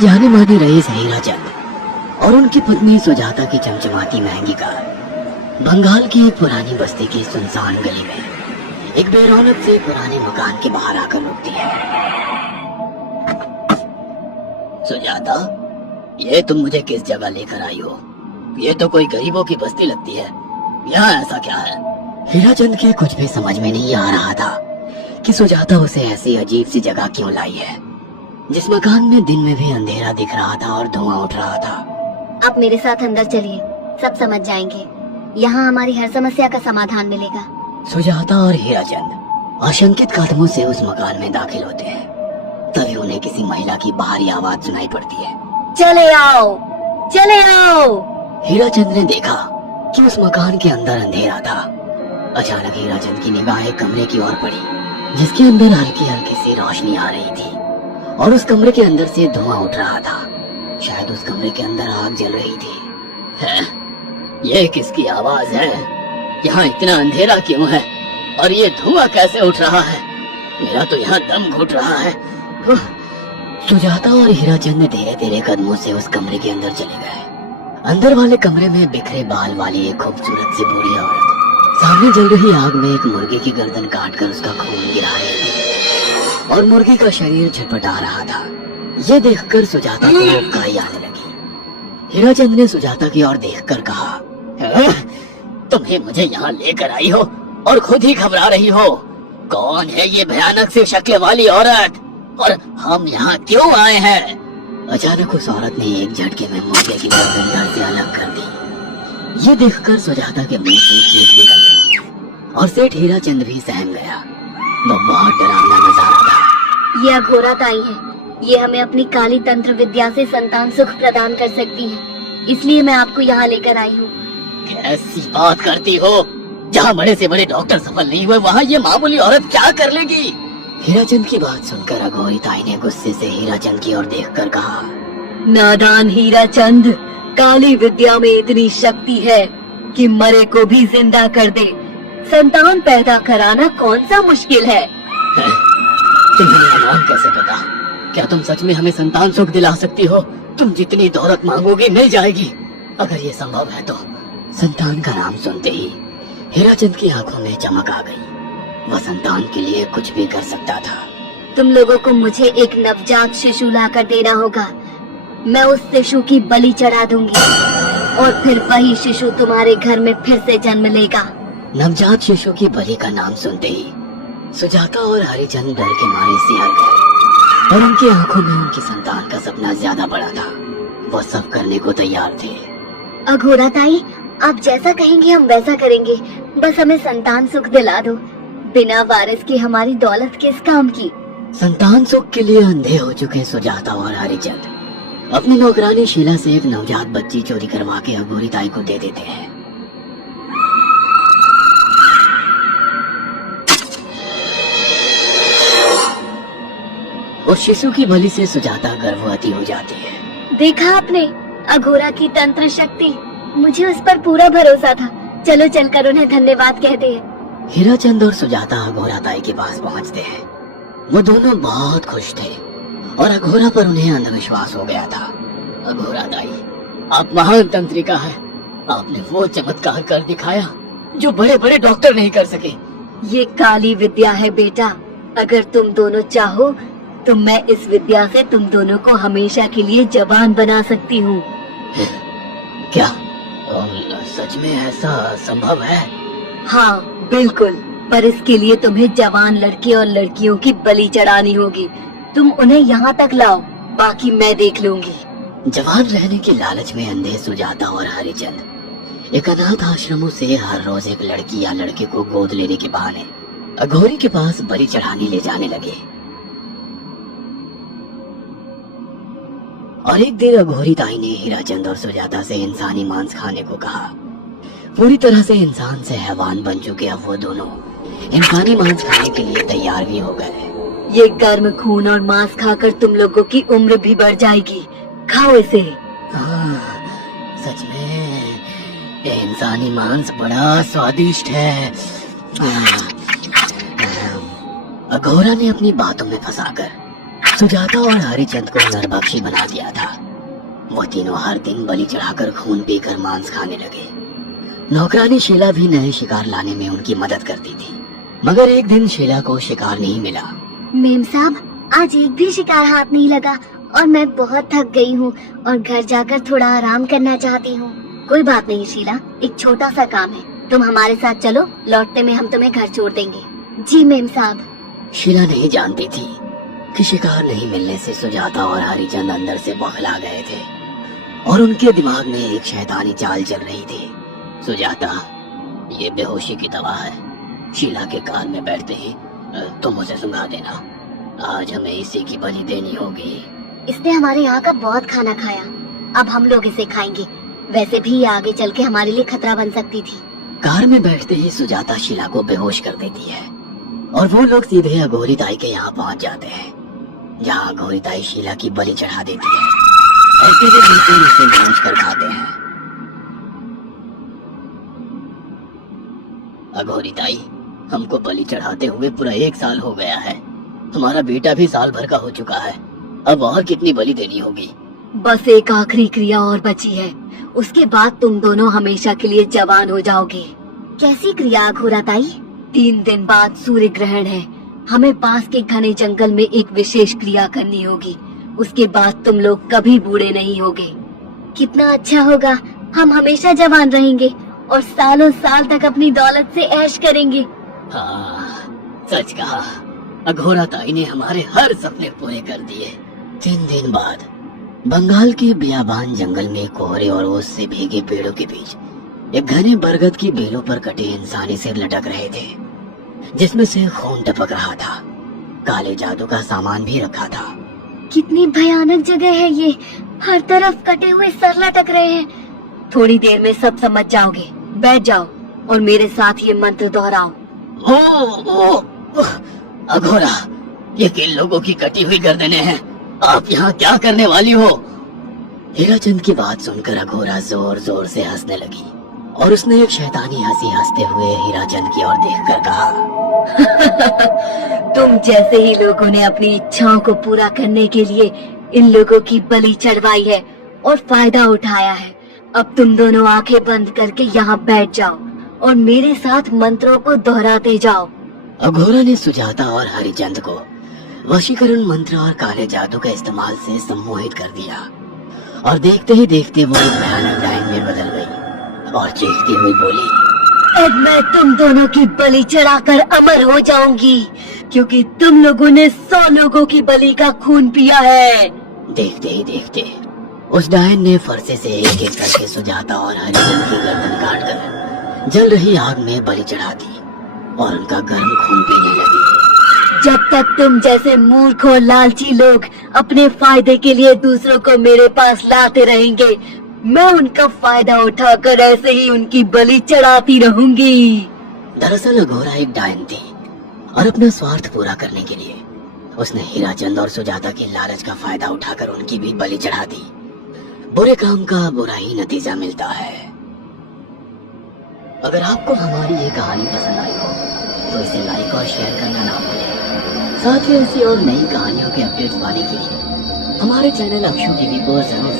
जाने माने रईस हीराचंद और उनकी पत्नी सुजाता की चमचमाती महंगी कार बंगाल की एक पुरानी बस्ती की सुनसान गली में एक बेरौनक से पुराने मकान के बाहर आकर रुकती है। सुजाता, ये तुम मुझे किस जगह लेकर आई हो? ये तो कोई गरीबों की बस्ती लगती है, यहाँ ऐसा क्या है? हीराचंद के कुछ भी समझ में नहीं आ रहा था कि सुजाता उसे ऐसी अजीब सी जगह क्यों लाई है, जिस मकान में दिन में भी अंधेरा दिख रहा था और धुआं उठ रहा था। आप मेरे साथ अंदर चलिए, सब समझ जाएंगे। यहाँ हमारी हर समस्या का समाधान मिलेगा। सुजाता और हीराचंद आशंकित कदमों से उस मकान में दाखिल होते हैं। तभी उन्हें किसी महिला की बाहरी आवाज सुनाई पड़ती है। चले आओ, चले आओ। हीराचंद ने देखा कि उस मकान के अंदर अंधेरा था। अचानक हीराचंद की निगाह एक कमरे की ओर पड़ी, जिसके अंदर हल्की हल्की सी रोशनी आ रही थी और उस कमरे के अंदर से धुआं उठ रहा था। शायद उस कमरे के अंदर आग जल रही थी। है? ये किसकी आवाज है? यहाँ इतना अंधेरा क्यों है और ये धुआं कैसे उठ रहा है? मेरा तो यहाँ दम घुट रहा है। सुजाता और हीराचंद धीरे धीरे कदमों से उस कमरे के अंदर चले गए। अंदर वाले कमरे में बिखरे बाल वाली एक खूबसूरत सी बूढ़ी औरत सामने जल रही आग में एक मुर्गे की गर्दन काटकर उसका खून गिरा रही थी और मुर्गी का शरीर छटपटा रहा था। ये देखकर सुजाता को उबकाई आने लगी। हीराचंद ने सुजाता की ओर देखकर कहा, तुम्हें मुझे यहाँ लेकर आई हो और खुद ही घबरा रही हो। कौन है ये भयानक सी शक्ल वाली औरत और हम यहाँ क्यों आए हैं? अचानक उस औरत ने एक झटके में मुर्गे की गर्दन धड़ से अलग कर दी। ये देखकर सुजाता के मुंह से चीख निकल गई और सेठ हीराचंद भी सहम गया। वो बहुत डरावना नजारा था। ये अघोरा ताई है। ये हमें अपनी काली तंत्र विद्या से संतान सुख प्रदान कर सकती है, इसलिए मैं आपको यहाँ लेकर आई हूँ। कैसी बात करती हो? जहाँ बड़े से बड़े डॉक्टर सफल नहीं हुए, वहाँ ये मामूली औरत क्या कर लेगी? हीराचंद की बात सुनकर अघोरी ताई ने गुस्से से हीराचंद की ओर देखकर कहा, नादान हीराचंद, काली विद्या में इतनी शक्ति है कि मरे को भी जिंदा कर दे। संतान पैदा कराना कौन सा मुश्किल है? तुम्हें मेरा नाम कैसे पता? क्या तुम सच में हमें संतान सुख दिला सकती हो? तुम जितनी दौलत मांगोगी मिल जाएगी, अगर ये संभव है तो। संतान का नाम सुनते ही हीराचंद की आंखों में चमक आ गई। वह संतान के लिए कुछ भी कर सकता था। तुम लोगों को मुझे एक नवजात शिशु लाकर देना होगा। मैं उस शिशु की बलि चढ़ा दूंगी और फिर वही शिशु तुम्हारे घर में फिर से जन्म लेगा। नवजात शिशु की बलि का नाम सुनते ही सुजाता और हरिचंद डर के मारे सिहर गए और उनकी आंखों में उनकी संतान का सपना ज्यादा बड़ा था। वो सब करने को तैयार थे। अघोरा ताई, आप जैसा कहेंगे हम वैसा करेंगे, बस हमें संतान सुख दिला दो। बिना वारिस के हमारी दौलत किस काम की? संतान सुख के लिए अंधे हो चुके सुजाता और हरिचंद अपनी नौकरानी शीला से एक नवजात बच्ची चोरी करवा के अघोरी ताई को दे देते हैं। उस शिशु की बलि से सुजाता गर्भवती हो जाती है। देखा आपने, अघोरा की तंत्र शक्ति। मुझे उस पर पूरा भरोसा था। चलो चलकर उन्हें धन्यवाद कहते हैं। हीराचंद और सुजाता अघोरा ताई के पास पहुंचते हैं। वो दोनों बहुत खुश थे और अघोरा पर उन्हें अंधविश्वास हो गया था। अघोरा ताई, आप महान तंत्रिका हैं। आपने वो चमत्कार कर दिखाया जो बड़े बड़े डॉक्टर नहीं कर सके। ये काली विद्या है बेटा। अगर तुम दोनों चाहो तो मैं इस विद्या से तुम दोनों को हमेशा के लिए जवान बना सकती हूँ। क्या सच में ऐसा संभव है? हाँ बिल्कुल, पर इसके लिए तुम्हें जवान लड़के और लड़कियों की बलि चढ़ानी होगी। तुम उन्हें यहाँ तक लाओ, बाकी मैं देख लूंगी। जवान रहने की लालच में अंधे सुजाता और हरिचंद एक अनाथ आश्रमों से हर रोज एक लड़की या लड़के को गोद लेने के बहाने अघोरी के पास बलि चढ़ाने ले जाने लगे। और एक दिन अघोरी ताई ने हीराचंद और सुजाता से इंसानी मांस खाने को कहा। पूरी तरह से इंसान से हैवान बन चुके अब वो दोनों इंसानी मांस खाने के लिए तैयार भी हो गए। ये गर्म खून और मांस खाकर तुम लोगों की उम्र भी बढ़ जाएगी। खाओ इसे। सच में ये इंसानी मांस बड़ा स्वादिष्ट है। अघोरा ने अपनी बातों में फंसाकर सुजाता और हरिचंद को नरभक्षी बना दिया था। वो तीनों हर दिन बलि चढ़ाकर खून पीकर मांस खाने लगे। नौकरानी शीला भी नए शिकार लाने में उनकी मदद करती थी, मगर एक दिन शीला को शिकार नहीं मिला। मेम साहब, आज एक भी शिकार हाथ नहीं लगा और मैं बहुत थक गई हूँ और घर जाकर थोड़ा आराम करना चाहती हूँ। कोई बात नहीं शीला, एक छोटा सा काम है, तुम हमारे साथ चलो, लौटते में हम तुम्हें घर छोड़ देंगे। जी मेम साहब। शीला नहीं जानती थी कि शिकार नहीं मिलने से सुजाता और हरिचंद अंदर से बौखला गए थे और उनके दिमाग में एक शैतानी चाल चल रही थी। सुजाता, ये बेहोशी की दवा है। शीला के कान में बैठते ही तुम उसे सुंघा देना। आज हमें इसी की बलि देनी होगी। इसने हमारे यहाँ का बहुत खाना खाया, अब हम लोग इसे खाएंगे। वैसे भी ये आगे चल के हमारे लिए खतरा बन सकती थी। कार में बैठते ही सुजाता शीला को बेहोश कर देती है और वो लोग सीधे अघोरी ताई के यहाँ पहुँच जाते हैं, जहाँ अघोरी ताई शीला की बलि चढ़ा देती है और फिर वे मिलकर उसे भोज कर खाते हैं। अघोरी ताई, हमको बलि चढ़ाते हुए पूरा 1 साल हो गया है। तुम्हारा बेटा भी साल भर का हो चुका है। अब और कितनी बलि देनी होगी? बस एक आखिरी क्रिया और बची है, उसके बाद तुम दोनों हमेशा के लिए जवान हो जाओगे। कैसी क्रिया अघोरा ताई? 3 दिन बाद सूर्य ग्रहण है, हमें पास के घने जंगल में एक विशेष क्रिया करनी होगी। उसके बाद तुम लोग कभी बूढ़े नहीं होगे। कितना अच्छा होगा, हम हमेशा जवान रहेंगे और सालों साल तक अपनी दौलत से ऐश करेंगे। हाँ, सच कहा। अघोरा ताई ने हमारे हर सपने पूरे कर दिए। 3 दिन बाद बंगाल के बियाबान जंगल में कोहरे और ओस से भीगे पेड़ों के बीच एक घने बरगद की बेलों पर कटे इंसानी सिर लटक रहे थे, जिसमें से खून टपक रहा था। काले जादू का सामान भी रखा था। कितनी भयानक जगह है ये, हर तरफ कटे हुए सर लटक रहे हैं। थोड़ी देर में सब समझ जाओगे, बैठ जाओ और मेरे साथ ये मंत्र दोहराओ। ओ, अघोरा, ये किन लोगों की कटी हुई गर्दनें हैं? आप यहाँ क्या करने वाली हो? हीराचंद की बात सुनकर अघोरा जोर जोर से हंसने लगी और उसने एक शैतानी हंसी हंसते हुए हीराचंद की ओर देखकर कहा, तुम जैसे ही लोगों ने अपनी इच्छाओं को पूरा करने के लिए इन लोगों की बलि चढ़वाई है और फायदा उठाया है। अब तुम दोनों आंखें बंद करके यहाँ बैठ जाओ और मेरे साथ मंत्रों को दोहराते जाओ। अघोरा ने सुजाता और हरिचंद को वशीकरण मंत्र और काले जादू का इस्तेमाल से सम्मोहित कर दिया और देखते ही देखते वो एक भयानक डायन में बदल गई और चीखती हुई बोली, अब मैं तुम दोनों की बलि चढ़ाकर अमर हो जाऊंगी, क्योंकि तुम लोगों ने 100 लोगों की बलि का खून पिया है। देखते ही देखते उस डायन ने फरसे से एक एक करके सुजाता और हरिचंद की गर्दन काट कर जल रही आग में बलि चढ़ा दी और उनका गर्म खून पीने लगी। जब तक तुम जैसे मूर्ख और लालची लोग अपने फायदे के लिए दूसरों को मेरे पास लाते रहेंगे, मैं उनका फायदा उठाकर ऐसे ही उनकी बलि चढ़ाती रहूंगी। दरअसल अघोरा एक डायन थी और अपना स्वार्थ पूरा करने के लिए उसने हीराचंद और सुजाता की लालच का फायदा उठाकर उनकी भी बलि चढ़ा दी। बुरे काम का बुरा ही नतीजा मिलता है। अगर आपको हमारी ये कहानी पसंद आई हो तो इसे लाइक और शेयर करना ना भूलें। साथ ही ऐसी और नई कहानियों के अपडेट्स पाने के लिए हमारे चैनल अक्षु टीवी को जरूर